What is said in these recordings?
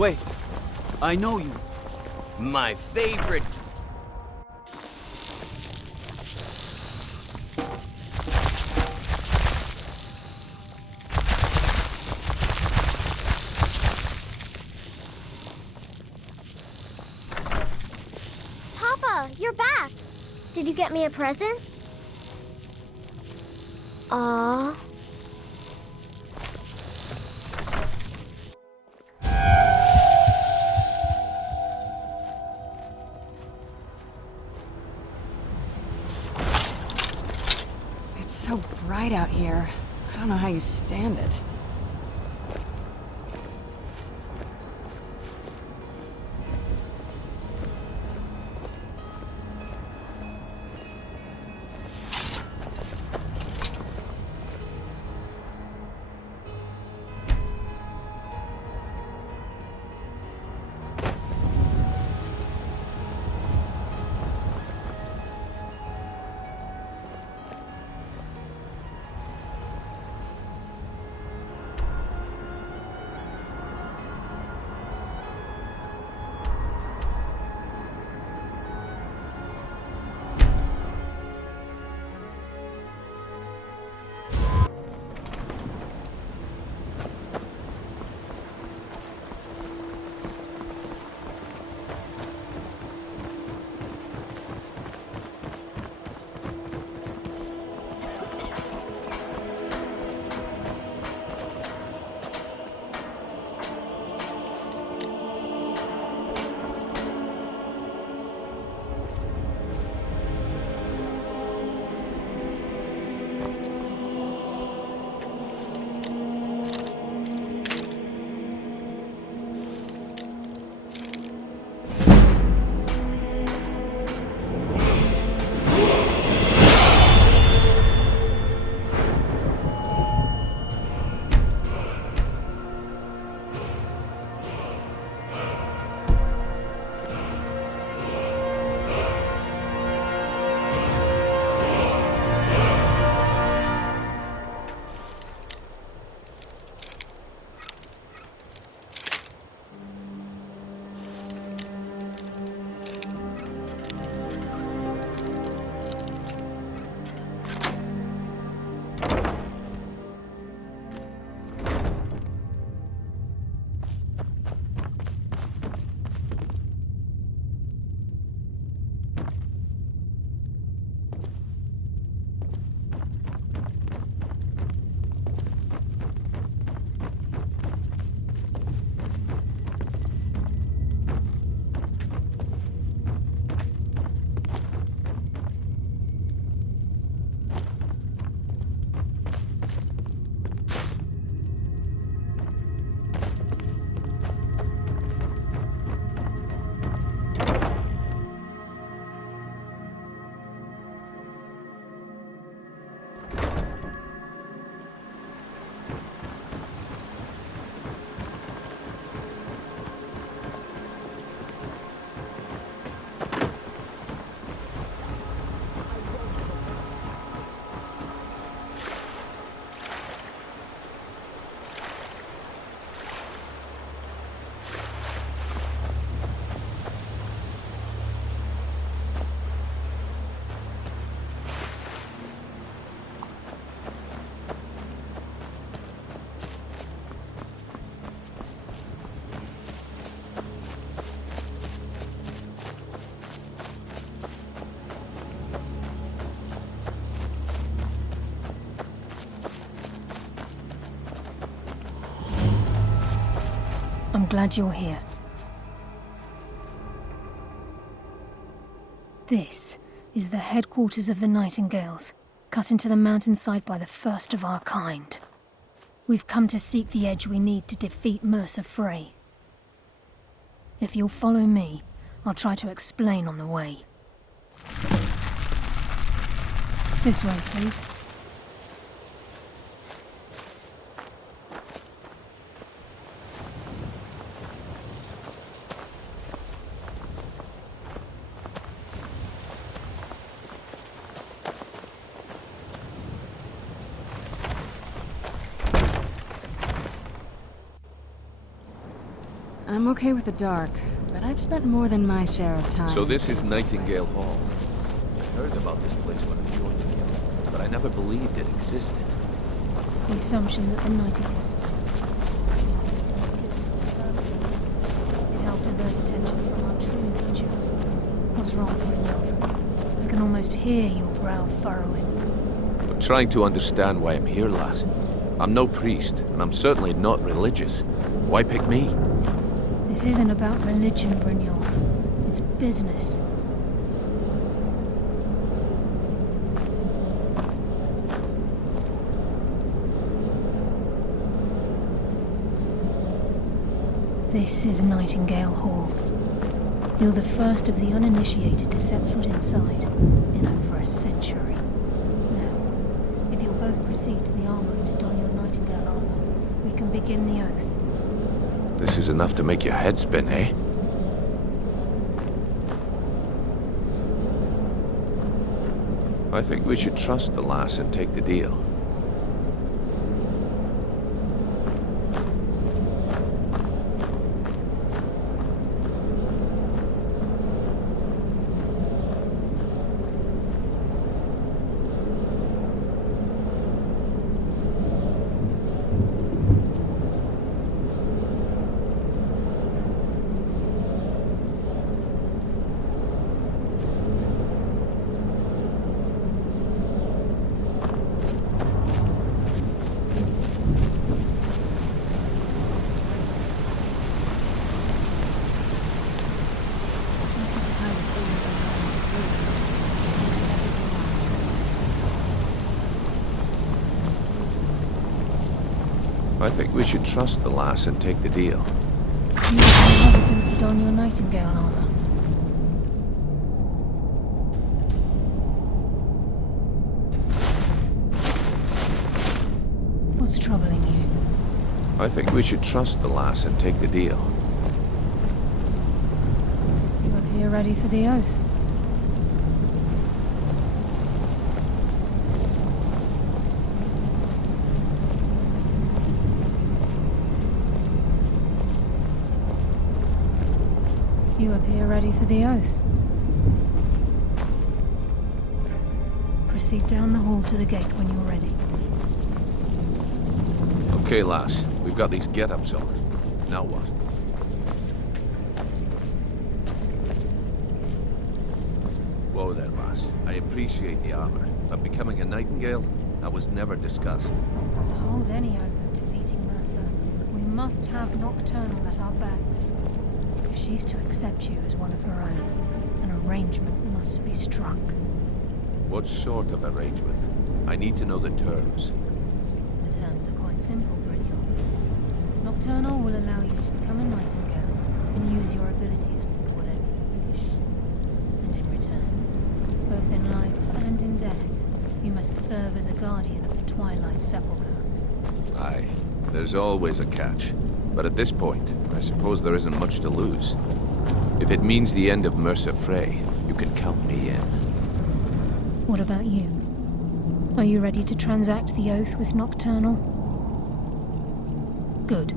Wait, I know you. My favorite. Papa, you're back. Did you get me a present? Aww. It's so bright out here. I don't know how you stand it. I'm glad you're here. This is the headquarters of the Nightingales, cut into the mountainside by the first of our kind. We've come to seek the edge we need to defeat Mercer Frey. If you'll follow me, I'll try to explain on the way. This way, please. I'm okay with the dark, but I've spent more than my share of time. So this is Nightingale Hall. I heard about this place when I joined you, but I never believed it existed. The assumption that the Nightingales it helped divert attention from our true nature. What's wrong, Brynjolf? I can almost hear your brow furrowing. I'm trying to understand why I'm here, lass. I'm no priest, and I'm certainly not religious. Why pick me? This isn't about religion, Brynjolf. It's business. This is Nightingale Hall. You're the first of the uninitiated to set foot inside in over a century. Now, if you'll both proceed to the armory to don your Nightingale armor, we can begin the oath. This is enough to make your head spin, eh? I think we should trust the lass and take the deal. I think we should trust the lass and take the deal. You seem hesitant to don your Nightingale armor. What's troubling you? I think we should trust the lass and take the deal. You appear ready for the oath. You appear ready for the oath. Proceed down the hall to the gate when you're ready. Okay, lass. We've got these get-ups on. Now what? Whoa there, lass. I appreciate the armor, but becoming a Nightingale? That was never discussed. To hold any hope of defeating Mercer, we must have Nocturnal at our backs. If she's to accept you as one of her own, an arrangement must be struck. What sort of arrangement? I need to know the terms. The terms are quite simple, Brynjolf. Nocturnal will allow you to become a Nightingale and use your abilities for whatever you wish. And in return, both in life and in death, you must serve as a guardian of the Twilight Sepulchre. Aye, there's always a catch. But at this point, I suppose there isn't much to lose. If it means the end of Mercer Frey, you can count me in. What about you? Are you ready to transact the oath with Nocturnal? Good.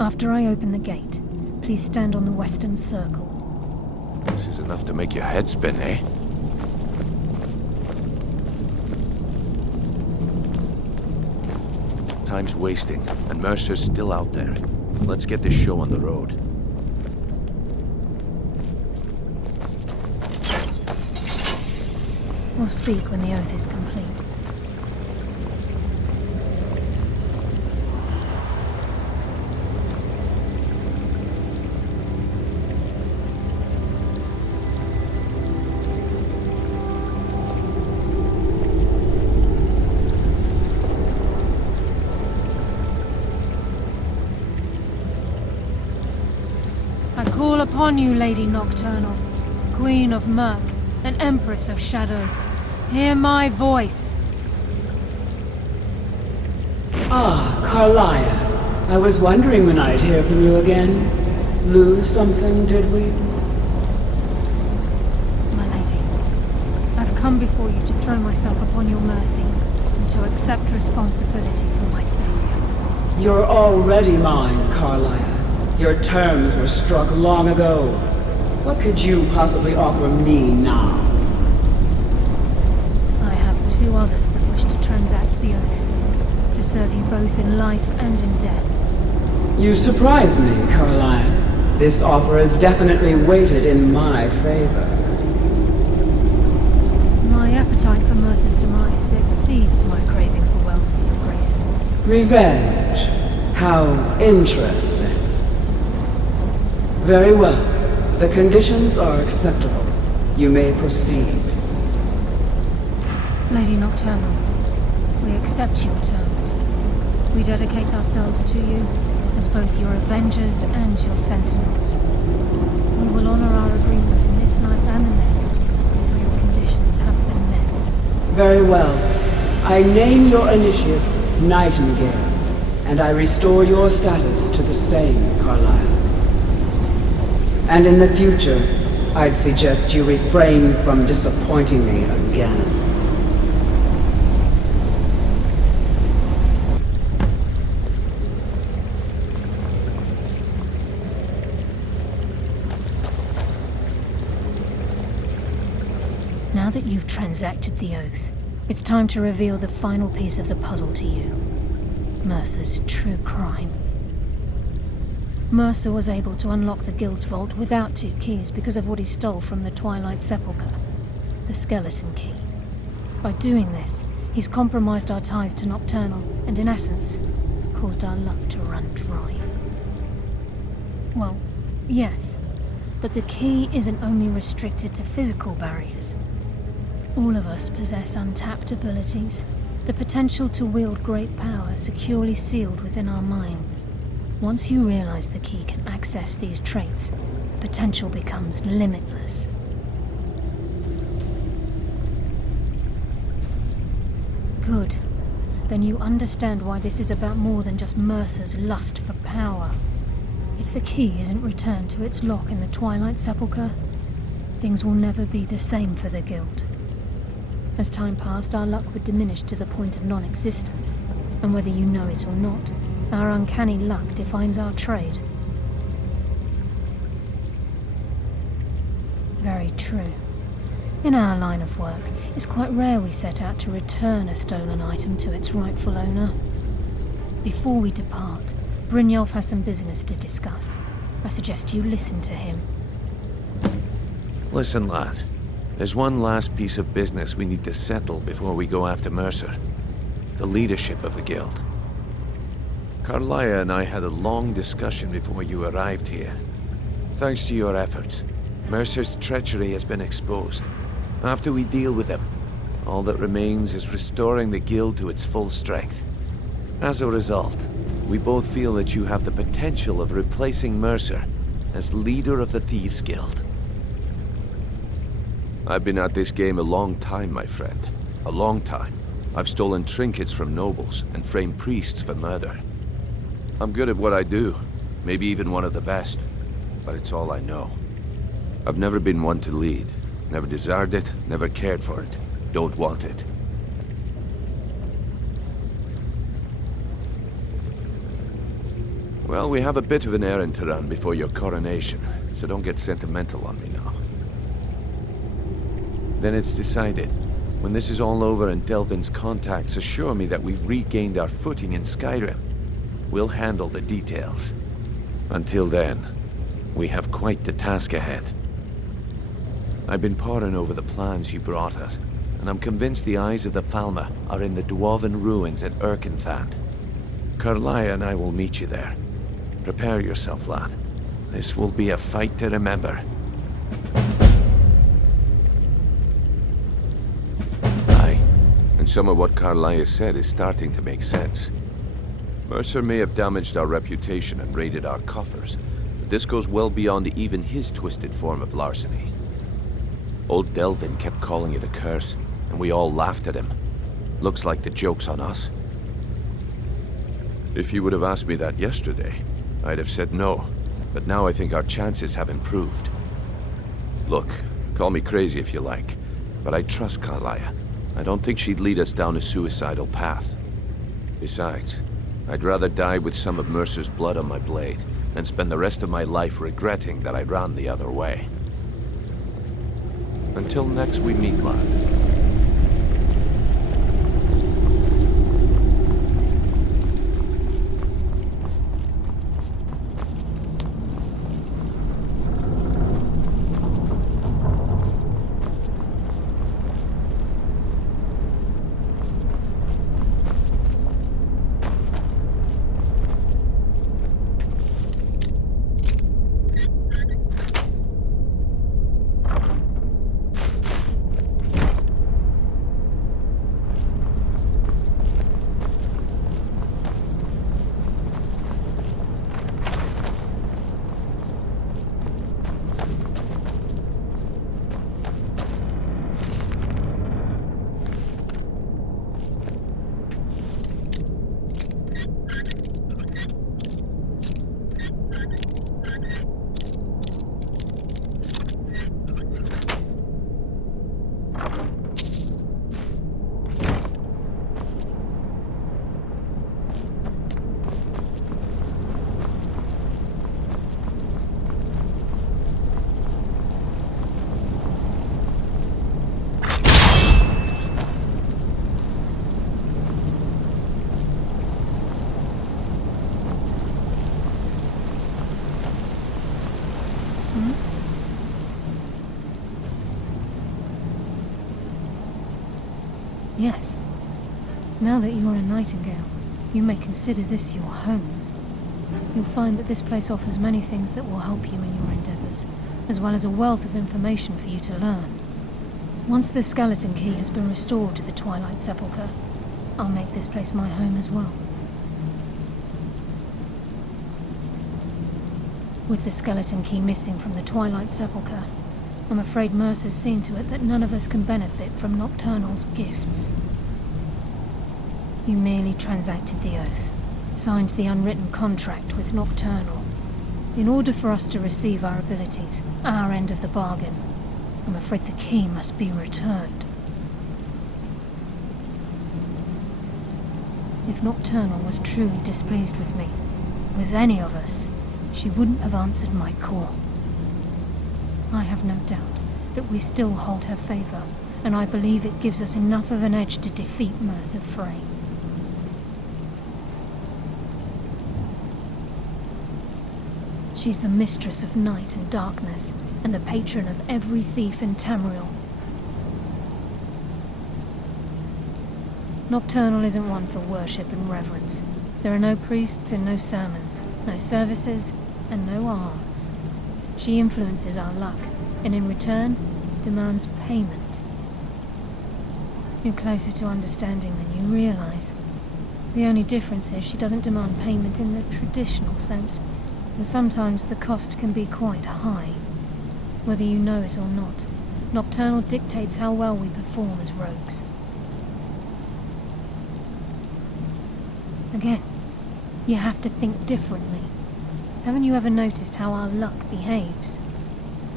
After I open the gate, please stand on the western circle. This is enough to make your head spin, eh? Time's wasting, and Mercer's still out there. Let's get this show on the road. We'll speak when the oath is complete. I call upon you, Lady Nocturnal, Queen of Murk, and Empress of Shadow. Hear my voice. Ah, Carlia. I was wondering when I'd hear from you again. Lose something, did we? My lady, I've come before you to throw myself upon your mercy and to accept responsibility for my failure. You're already mine, Carlia. Your terms were struck long ago. What could you possibly offer me now? I have two others that wish to transact the oath, to serve you both in life and in death. You surprise me, Caroline. This offer is definitely weighted in my favor. My appetite for Mercer's demise exceeds my craving for wealth, Your Grace. Revenge. How interesting. Very well. The conditions are acceptable. You may proceed. Lady Nocturnal, we accept your terms. We dedicate ourselves to you as both your avengers and your sentinels. We will honor our agreement in this life and the next until your conditions have been met. Very well. I name your initiates Nightingale, and I restore your status to the same, Carlyle. And in the future, I'd suggest you refrain from disappointing me again. Now that you've transacted the oath, it's time to reveal the final piece of the puzzle to you. Mercer's true crime. Mercer was able to unlock the Guild's vault without 2 keys because of what he stole from the Twilight Sepulchre, the skeleton key. By doing this, he's compromised our ties to Nocturnal and, in essence, caused our luck to run dry. Well, yes, but the key isn't only restricted to physical barriers. All of us possess untapped abilities, the potential to wield great power securely sealed within our minds. Once you realize the key can access these traits, the potential becomes limitless. Good. Then you understand why this is about more than just Mercer's lust for power. If the key isn't returned to its lock in the Twilight Sepulchre, things will never be the same for the Guild. As time passed, our luck would diminish to the point of non-existence, and whether you know it or not, our uncanny luck defines our trade. Very true. In our line of work, it's quite rare we set out to return a stolen item to its rightful owner. Before we depart, Brynjolf has some business to discuss. I suggest you listen to him. Listen, lad. There's one last piece of business we need to settle before we go after Mercer. The leadership of the Guild. Carlaya and I had a long discussion before you arrived here. Thanks to your efforts, Mercer's treachery has been exposed. After we deal with him, all that remains is restoring the Guild to its full strength. As a result, we both feel that you have the potential of replacing Mercer as leader of the Thieves' Guild. I've been at this game a long time, my friend. A long time. I've stolen trinkets from nobles and framed priests for murder. I'm good at what I do, maybe even one of the best, but it's all I know. I've never been one to lead. Never desired it, never cared for it. Don't want it. Well, we have a bit of an errand to run before your coronation, so don't get sentimental on me now. Then it's decided. When this is all over and Delvin's contacts assure me that we've regained our footing in Skyrim, we'll handle the details. Until then, we have quite the task ahead. I've been poring over the plans you brought us, and I'm convinced the eyes of the Falmer are in the Dwarven ruins at Erkenthand. Carlaya and I will meet you there. Prepare yourself, lad. This will be a fight to remember. Aye, and some of what Carlaya said is starting to make sense. Mercer may have damaged our reputation and raided our coffers, but this goes well beyond even his twisted form of larceny. Old Delvin kept calling it a curse, and we all laughed at him. Looks like the joke's on us. If you would have asked me that yesterday, I'd have said no, but now I think our chances have improved. Look, call me crazy if you like, but I trust Carlaya. I don't think she'd lead us down a suicidal path. Besides, I'd rather die with some of Mercer's blood on my blade and spend the rest of my life regretting that I ran the other way. Until next we meet, lad. Yes. Now that you're a Nightingale, you may consider this your home. You'll find that this place offers many things that will help you in your endeavors, as well as a wealth of information for you to learn. Once the skeleton key has been restored to the Twilight Sepulchre, I'll make this place my home as well. With the skeleton key missing from the Twilight Sepulchre, I'm afraid Mercer's seen to it that none of us can benefit from Nocturnal's gifts. You merely transacted the oath, signed the unwritten contract with Nocturnal. In order for us to receive our abilities, our end of the bargain, I'm afraid the key must be returned. If Nocturnal was truly displeased with me, with any of us, she wouldn't have answered my call. I have no doubt that we still hold her favor, and I believe it gives us enough of an edge to defeat Mercer Frey. She's the mistress of night and darkness, and the patron of every thief in Tamriel. Nocturnal isn't one for worship and reverence. There are no priests and no sermons, no services, and no arts. She influences our luck, and in return, demands payment. You're closer to understanding than you realize. The only difference is she doesn't demand payment in the traditional sense, and sometimes the cost can be quite high. Whether you know it or not, Nocturnal dictates how well we perform as rogues. Again, you have to think differently. Haven't you ever noticed how our luck behaves?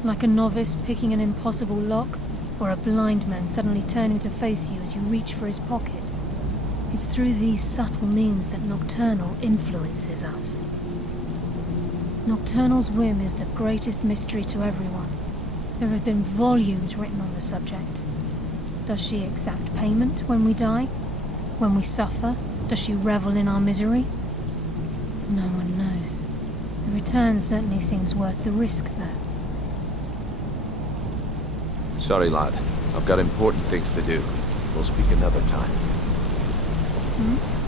Like a novice picking an impossible lock, or a blind man suddenly turning to face you as you reach for his pocket. It's through these subtle means that Nocturnal influences us. Nocturnal's whim is the greatest mystery to everyone. There have been volumes written on the subject. Does she exact payment when we die? When we suffer? Does she revel in our misery? No one knows. The return certainly seems worth the risk, though. Sorry, lad. I've got important things to do. We'll speak another time. Hmm?